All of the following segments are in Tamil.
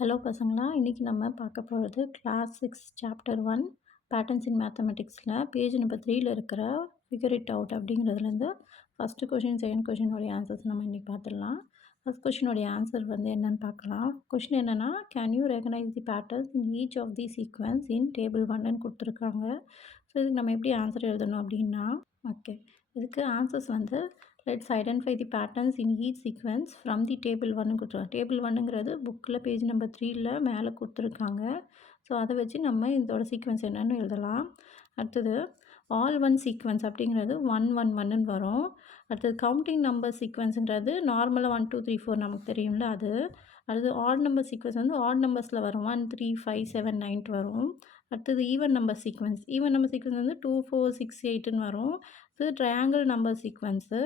ஹலோ பசங்களா! இன்றைக்கி நம்ம பார்க்க போகிறது கிளாஸ் 6 சாப்டர் 1 பேட்டர்ன்ஸ் இன் மேத்தமெட்டிக்ஸில் பேஜ் நம்பர் 3ல இருக்கிற ஃபிகர் இட் அவுட் அப்படிங்கிறதுலேருந்து ஃபஸ்ட்டு கொஷின் செகண்ட் கொஷினோடைய ஆன்சர்ஸ் நம்ம இன்றைக்கி பார்த்துடலாம். ஃபஸ்ட் கொஷினோடைய ஆன்சர் வந்து என்னென்னு பார்க்கலாம். கொஷின் என்னென்னா, can you recognise the patterns in each of the sequence in table 1ன்னு கொடுத்துருக்காங்க. ஸோ இதுக்கு நம்ம எப்படி ஆன்சர் எழுதணும் அப்படின்னா, ஓகே, இதுக்கு ஆன்சர்ஸ் வந்து let's identify the patterns in each sequence from the table 1ன்னு கொடுத்துருக்காங்க. டேபிள் 1ங்கிறது புக்கில் பேஜ் நம்பர் 3ல மேலே கொடுத்துருக்காங்க. ஸோ அதை வச்சு நம்ம இதோட சீக்வன்ஸ் என்னென்னு எழுதலாம். அடுத்தது ஆல் ஒன் சீக்வன்ஸ் அப்படிங்கிறது 1 1 1ன்னு வரும். அடுத்தது கவுண்டிங் நம்பர் சீக்வன்ஸுங்கிறது நார்மலாக 1 2 3 4 நமக்கு தெரியும்ல அது. அடுத்தது ஆட் நம்பர் சீக்வன்ஸ் வந்து ஆட் நம்பர்ஸில் வரும். 1 3 5 7 9 வரும். அடுத்தது ஈவன் நம்பர் சீக்வன்ஸ் வந்து 2 4 6 8ன்னு வரும். அடுத்தது ட்ரையாங்கிள் நம்பர் சீக்வன்ஸு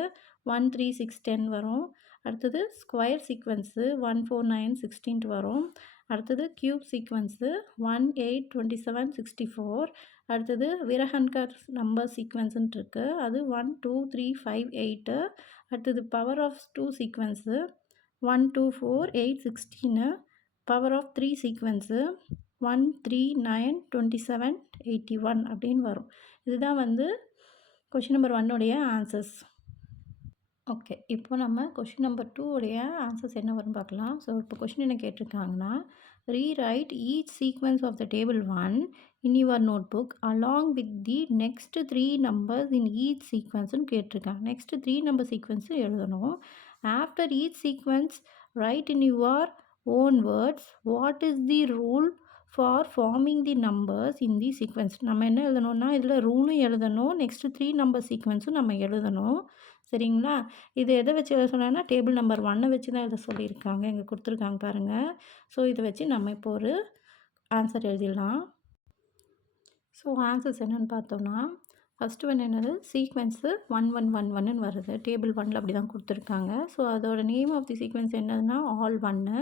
1 3 6 10 வரும். அடுத்தது ஸ்கொயர் சீக்வன்ஸு 1 4 9 16 வரும். அடுத்தது க்யூப் சீக்வன்ஸு 1 8 27 64. அடுத்தது விரஹன்கர் நம்பர் சீக்வன்ஸுன்ட்டு இருக்குது, அது 1 2 3 5 8. அடுத்தது power of 2 sequence 1 2 4 8 16. Power of 3 sequence 1 3 9 27 81 அப்படின்னு வரும். இதுதான் வந்து கொஷின் நம்பர் 1உடைய ஆன்சர்ஸ். ஓகே, இப்போ நம்ம கொஷின் நம்பர் 2உடைய ஆன்சர்ஸ் என்ன வரும்னு பார்க்கலாம். ஸோ இப்போ கொஷின் என்ன கேட்டிருக்காங்கன்னா, rewrite each sequence of the table 1 in your notebook along with the next 3 numbers in each சீக்வன்ஸ்னு கேட்டிருக்காங்க. நெக்ஸ்ட் 3 நம்பர் சீக்வன்ஸும் எழுதணும். After each sequence write in your own words what is the rule for forming the numbers in the sequence. நம்ம என்ன எழுதணும்னா, இதில் ரூலும் எழுதணும், நெக்ஸ்ட்டு 3 நம்பர் சீக்வன்ஸும் நம்ம எழுதணும். சரிங்களா? இது எதை வச்சு எழுத சொன்னாங்கன்னா, டேபிள் நம்பர் 1 வச்சு தான் எழுத சொல்லியிருக்காங்க. இங்கே கொடுத்துருக்காங்க பாருங்கள். ஸோ இதை வச்சு நம்ம இப்போ ஒரு ஆன்சர் எழுதிடலாம். ஸோ ஆன்சர்ஸ் என்னென்னு பார்த்தோம்னா, ஃபஸ்ட்டு ஒன் என்னது, சீக்வன்ஸு 1 1 1 1ன்னு வருது. டேபிள் 1ல் அப்படி தான் கொடுத்துருக்காங்க. ஸோ அதோட நேம் ஆஃப் தி சீக்வன்ஸ் என்னதுன்னா ஆல் 1.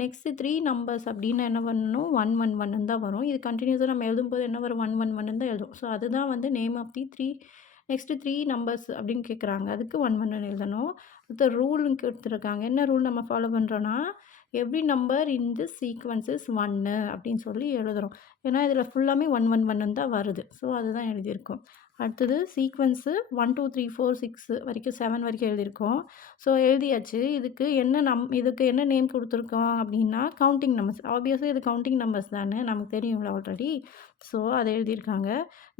நெக்ஸ்ட்டு 3 நம்பர்ஸ் அப்படின்னா என்ன பண்ணணும், 1 1 1ன்னு தான் வரும். இது கண்டினியூஸாக நம்ம எழுதும்போது என்ன வரும், 1 1 1ன்னு தான் எழுதும். ஸோ அதுதான் வந்து name of the 3. Next 3 numbers அப்படின்னு கேட்குறாங்க, அதுக்கு 1 1ன்னு எழுதணும். அடுத்த ரூல்னு கொடுத்துருக்காங்க. என்ன ரூல் நம்ம ஃபாலோ பண்ணுறோன்னா, every number in this sequence is 1 அப்படின்னு சொல்லி எழுதுகிறோம். ஏன்னா இதில் ஃபுல்லாமே 1 1 1ன்னு தான் வருது. ஸோ அதுதான் எழுதியிருக்கோம். அடுத்தது சீக்வன்ஸு 1 2 3 4 6 வரைக்கும் 7 வரைக்கும் எழுதியிருக்கோம். ஸோ எழுதியாச்சு. இதுக்கு என்ன நேம் கொடுத்துருக்கோம் அப்படின்னா, கவுண்டிங் நம்பர்ஸ். ஆப்வியஸாக இது கவுண்டிங் நம்பர்ஸ் தானே, நமக்கு தெரியும்ல ஆல்ரெடி. ஸோ அதை எழுதியிருக்காங்க.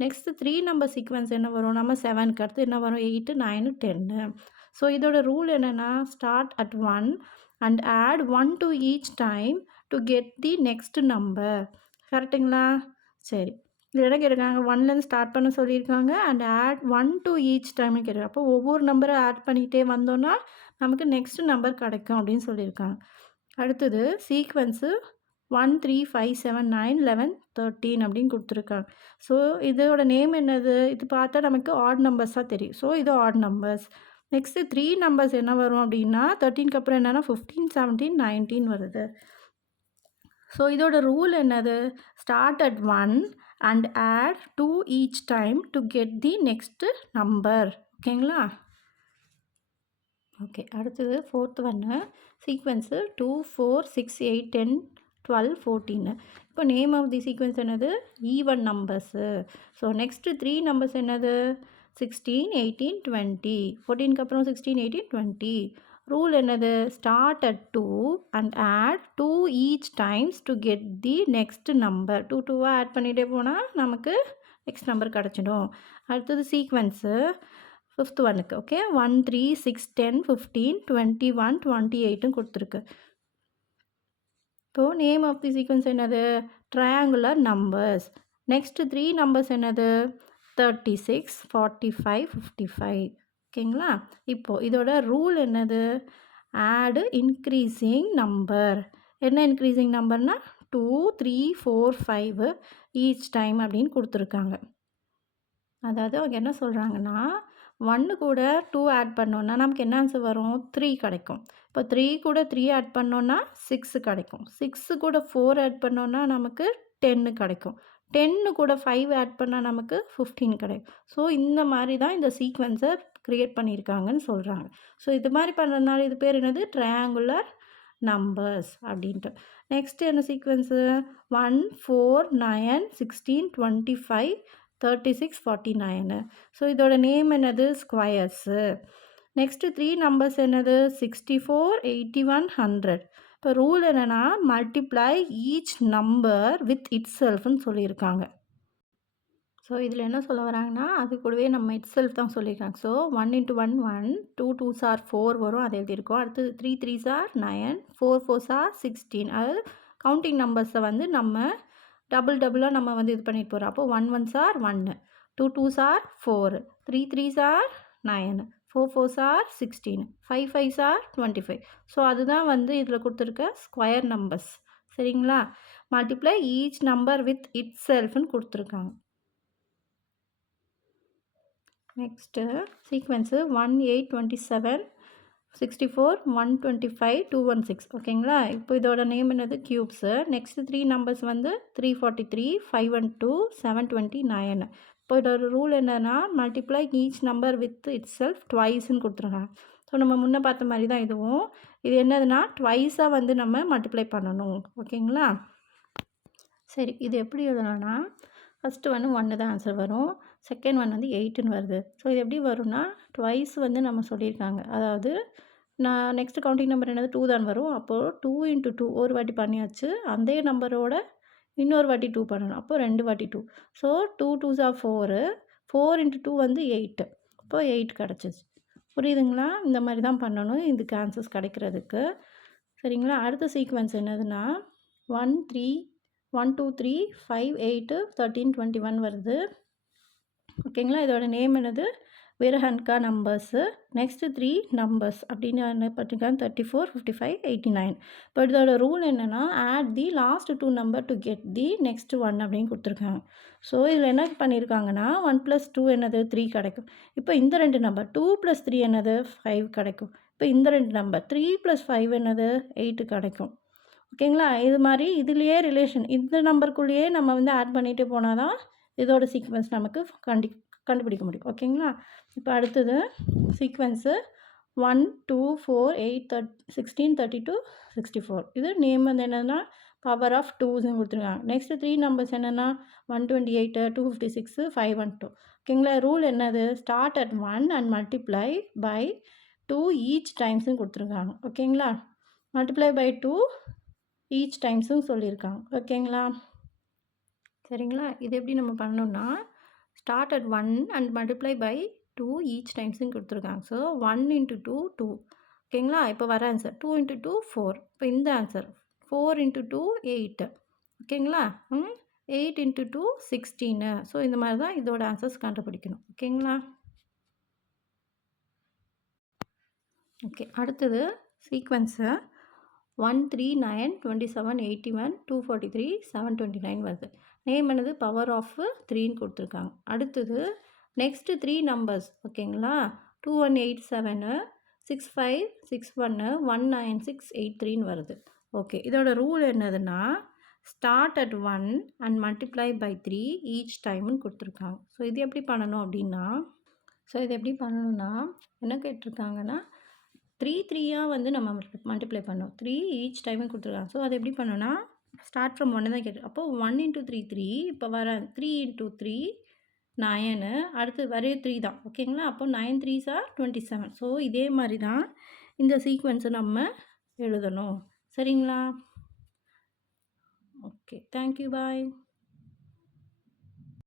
நெக்ஸ்ட்டு 3 நம்பர் சீக்வன்ஸ் என்ன வரும், நம்ம 7க்கு அடுத்து என்ன வரும், 8 9 10. ஸோ இதோட ரூல் என்னென்னா, start at 1 and add 1 to each time to get the next number. கரெக்டுங்களா? சரி, இது என்ன கேட்டிருக்காங்க, 1லேருந்து ஸ்டார்ட் பண்ண சொல்லியிருக்காங்க. அண்ட் ஆட் 1 to each டைம்னு கேட்டிருக்காங்க. அப்போ ஒவ்வொரு நம்பரை ஆட் பண்ணிகிட்டே வந்தோன்னா நமக்கு நெக்ஸ்ட் நம்பர் கிடைக்கும் அப்படின்னு சொல்லியிருக்காங்க. அடுத்தது சீக்வன்ஸு 1 3 5 7 9 11 13 அப்படின்னு கொடுத்துருக்காங்க. ஸோ இதோட நேம் என்னது, இது பார்த்தா நமக்கு ஆட் நம்பர்ஸாக தெரியும். ஸோ இது ஆட் நம்பர்ஸ். நெக்ஸ்ட்டு 3 நம்பர்ஸ் என்ன வரும் அப்படின்னா, 13க்கு அப்புறம் என்னென்னா 15 17 19 வருது. ஸோ இதோட ரூல் என்னது, start at 1 and add 2 each time to get the next number. ஓகேங்களா? ஓகே, அடுத்தது 4th ஒன்று, சீக்வன்ஸு 2 4 6 8 10 12 14. இப்போ நேம் ஆஃப் தி சீக்வன்ஸ் என்னது, even numbers. So next 3 numbers என்னது, 16 18 20. 14க்கு அப்புறம் 16 18 20. ரூல் என்னது, start at 2 and add 2 each times to get the next number. 2 2வாக ஆட் பண்ணிகிட்டே போனால் நமக்கு நெக்ஸ்ட் நம்பர் கிடச்சிடும். அடுத்தது சீக்வன்ஸு 5th ஒன்னுக்கு, ஓகே, 1 3 6 10 15 21 28ன்னு கொடுத்துருக்கு. இப்போது நேம் ஆஃப் தி சீக்வன்ஸ் என்னது, ட்ரையாங்குலர் நம்பர்ஸ். நெக்ஸ்ட்டு 3 நம்பர்ஸ் என்னது, 36 45 55. ஓகேங்களா? இப்போது இதோட ரூல் என்னது, ஆடு இன்க்ரீஸிங் நம்பர். என்ன இன்க்ரீஸிங் நம்பர்னால் 2 3 4 5 ஈச் டைம் அப்படின்னு கொடுத்துருக்காங்க. அதாவது அவங்க என்ன சொல்கிறாங்கன்னா, 1 கூட 2 ஆட் பண்ணோன்னா நமக்கு என்ன ஆன்சர் வரும், 3 கிடைக்கும். இப்போ 3 கூட 3 ஆட் பண்ணோன்னா 6 கிடைக்கும். 6 கூட 4 ஆட் பண்ணோன்னா நமக்கு 10 கிடைக்கும். 10 கூட 5 ஆட் பண்ணால் நமக்கு 15 கிடைக்கும். ஸோ இந்த மாதிரி தான் இந்த சீக்வன்ஸை க்ரியேட் பண்ணியிருக்காங்கன்னு சொல்கிறாங்க. ஸோ இது மாதிரி பண்ணுறதுனால இது பேர் என்னது, ட்ரையாங்குலர் நம்பர்ஸ் அப்படின்ட்டு. நெக்ஸ்ட் என்ன சீக்வன்ஸு 1, 4, 9, 16, 25, 36, 49. ஸோ இதோட நேம் என்னது ஸ்கொயர்ஸு. நெக்ஸ்ட்டு 3 நம்பர்ஸ் என்னது 64, 81, 100. இப்போ ரூல் என்னென்னா multiply each number with it செல்ஃப்னு சொல்லியிருக்காங்க. ஸோ இதில் என்ன சொல்ல வராங்கன்னா அது கூடவே நம்ம இட் செல்ஃப் தான் சொல்லியிருக்காங்க. ஸோ 1 × 1 1, 2 2s are 4 வரும், அதை எழுதியிருக்கோம். அடுத்தது 3 3s are 9, 4 4s are 16. அதாவது கவுண்டிங் நம்பர்ஸை வந்து நம்ம டபுளாக நம்ம வந்து இது பண்ணிட்டு போகிறோம். அப்போ 1 1s are 1, 2 2s are 4, 3 3s are 9, 4 4s are 16, 5 5s are 25. So அதுதான் வந்து இதில் கொடுத்துருக்க ஸ்கொயர் நம்பர்ஸ். சரிங்களா? Multiply each number with it செல்ஃப்னு கொடுத்துருக்காங்க. Next sequence 1 8 27 64 125 216. ஓகேங்களா? இப்போ இதோட நேம் என்னது க்யூப்ஸு. நெக்ஸ்ட்டு 3 நம்பர்ஸ் வந்து 343 512 729. இப்போ இதோட ரூல் என்னென்னா multiply each number with it self ட்வைஸ்ன்னு கொடுத்துருக்காங்க. ஸோ நம்ம முன்னே பார்த்த மாதிரி தான் இதுவும். இது என்னதுன்னா ட்வைஸாக வந்து நம்ம மல்டிப்ளை பண்ணணும். ஓகேங்களா? சரி, இது எப்படி எழுதலாம்னா ஃபஸ்ட்டு வந்து 1 தான் ஆன்சர் வரும். செகண்ட் ஒன் வந்து 8ன்னு வருது. ஸோ இது எப்படி வரும்னா ட்வைஸ் வந்து நம்ம சொல்லியிருக்காங்க. அதாவது நான் நெக்ஸ்ட்டு கவுண்டிங் நம்பர் என்னது 2 தான் வரும். அப்போது 2 × 2 ஒரு வாட்டி பண்ணியாச்சு. அதே நம்பரோட இன்னொரு வாட்டி 2 பண்ணணும். அப்போது 2 வாட்டி 2. ஸோ 2 2s are 4, 4 × 2 வந்து 8. இப்போ 8 கிடச்சிச்சு. புரியுதுங்களா? இந்த மாதிரி தான் பண்ணணும் இதுக்கு ஆன்சர்ஸ் கிடைக்கிறதுக்கு. சரிங்களா? அடுத்த சீக்வன்ஸ் என்னதுன்னா 1 3 1 2 3 5 8 13 21 வருது. ஓகேங்களா? இதோட நேம் என்னது விரஹன்கா நம்பர்ஸு. நெக்ஸ்ட்டு 3 நம்பர்ஸ் அப்படின்னு என்ன பண்ணிருக்காங்க 34 55 89. இப்போ இதோட ரூல் என்னென்னா add the last 2 number to get the next 1 அப்படின்னு கொடுத்துருக்காங்க. ஸோ இதில் என்ன பண்ணியிருக்காங்கன்னா 1 + 2 என்னது 3 கிடைக்கும். இப்போ இந்த 2 நம்பர் 2 + 3 என்னது 5 கிடைக்கும். இப்போ இந்த 2 நம்பர் 3 + 5 என்னது 8 கிடைக்கும். ஓகேங்களா? இது மாதிரி இதுலேயே ரிலேஷன் இந்த நம்பருக்குள்ளேயே நம்ம வந்து ஆட் பண்ணிகிட்டே போனால் தான் இதோட சீக்வன்ஸ் நமக்கு கண்டுபிடிக்க முடியும். ஓகேங்களா? இப்போ அடுத்தது சீக்வன்ஸு 1 2 4 8 16 32 64. இது நேம் வந்து என்னென்னா பவர் ஆஃப் 2ன்னு கொடுத்துருக்காங்க. நெக்ஸ்ட்டு 3 நம்பர்ஸ் என்னென்னா 128 256 512. ஓகேங்களா? ரூல் என்னது start at 1 and multiply by 2 each டைம்ஸ்ன்னு கொடுத்துருக்காங்க. ஓகேங்களா? மல்டிப்ளை பை 2 ஈச் டைம்ஸும் சொல்லியிருக்காங்க. ஓகேங்களா? சரிங்களா? இது எப்படி நம்ம பண்ணணும்னா start at 1 and multiply by 2 each டைம்ஸுன்னு கொடுத்துருக்காங்க. ஸோ 1 × 2 2. ஓகேங்களா? இப்போ வர ஆன்சர் 2 × 2 4. இப்போ இந்த ஆன்சர் 4 × 2 8. ஓகேங்களா? 8 × 2 16. ஸோ இந்த மாதிரி தான் இதோட ஆன்சர்ஸ் கண்டுபிடிக்கணும். ஓகேங்களா? ஓகே, அடுத்தது சீக்வன்ஸை 1 3 9 27 81 243 729 வருது. நேம் என்னது பவர் ஆஃப் 3ன்னு கொடுத்துருக்காங்க. அடுத்தது நெக்ஸ்ட்டு 3 நம்பர்ஸ். ஓகேங்களா? 2187 65 61 196 83ன்னு வருது. ஓகே, இதோட ரூல் என்னதுன்னா start at 1 and multiply by 3 each டைம்னு கொடுத்துருக்காங்க. ஸோ இது எப்படி பண்ணணும் அப்படின்னா என்ன கேட்டிருக்காங்கன்னா 3 3யாக வந்து நம்ம மல்டிப்ளை பண்ணோம். 3 ஈச் டைமும் கொடுத்துருக்காங்க. ஸோ அது எப்படி பண்ணோன்னா ஸ்டார்ட் ஃப்ரம் 1 தான் கேட்டு அப்போது 1 × 3 3. இப்போ வர 3 × 3 9. அடுத்து வரைய 3 தான். ஓகேங்களா? அப்போ 9 3s are 27. ஸோ இதே மாதிரி தான் இந்த சீக்வன்ஸை நம்ம எழுதணும். சரிங்களா? ஓகே, தேங்க்யூ, பாய்.